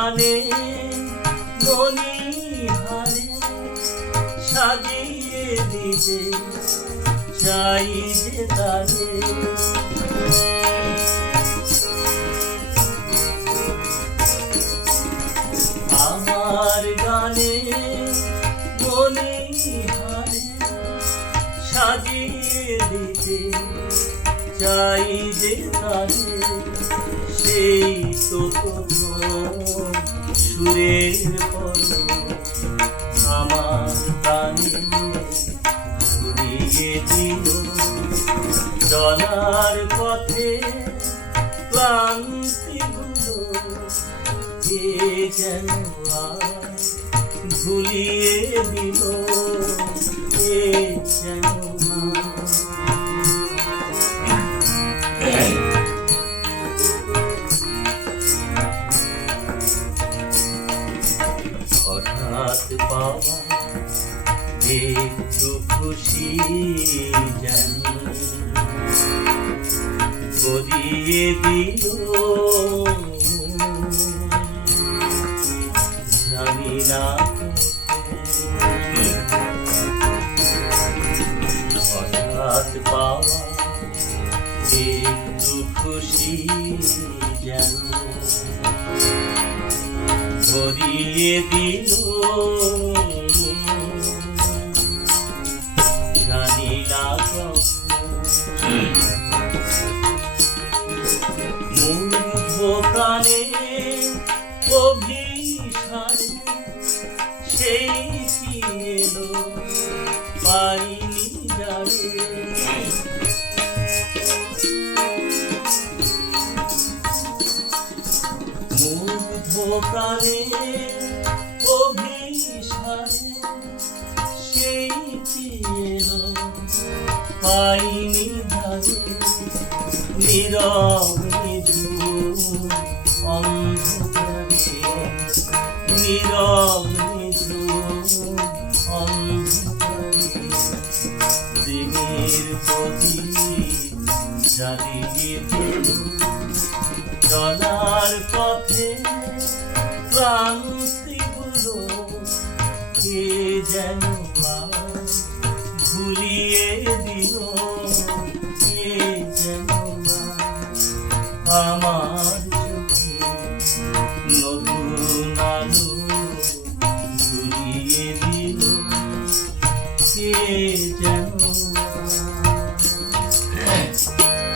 গানে মনিহারে সাজিয়ে দিতে চাই যে তারে। আমার গানে মনিহারে সাজিয়ে দিতে চাই যে তারে, সেই সুরের পর আমার চলার পথে ক্লান্তি গুলো কে যেন ভুলিয়ে দিল। হঠাৎ পাওয়া একটু খুশি যেন। করিয়ে দিল জানি না পাওয়া একটু খুশি ধরিয়ে দিল। জানি না প্রাণে অভিসারে সেই কি এলো? পাইনি যারে। প্রাণে অভিসারে সেই চির পাইনি ধারে নীরব অন্ধকারে নীরব দিনের প্রদীপ জ্বালিয়ে চলার পথে ক্লান্তি গুলো কে যেন ঘুরিয়ে দিল কে যেন আমার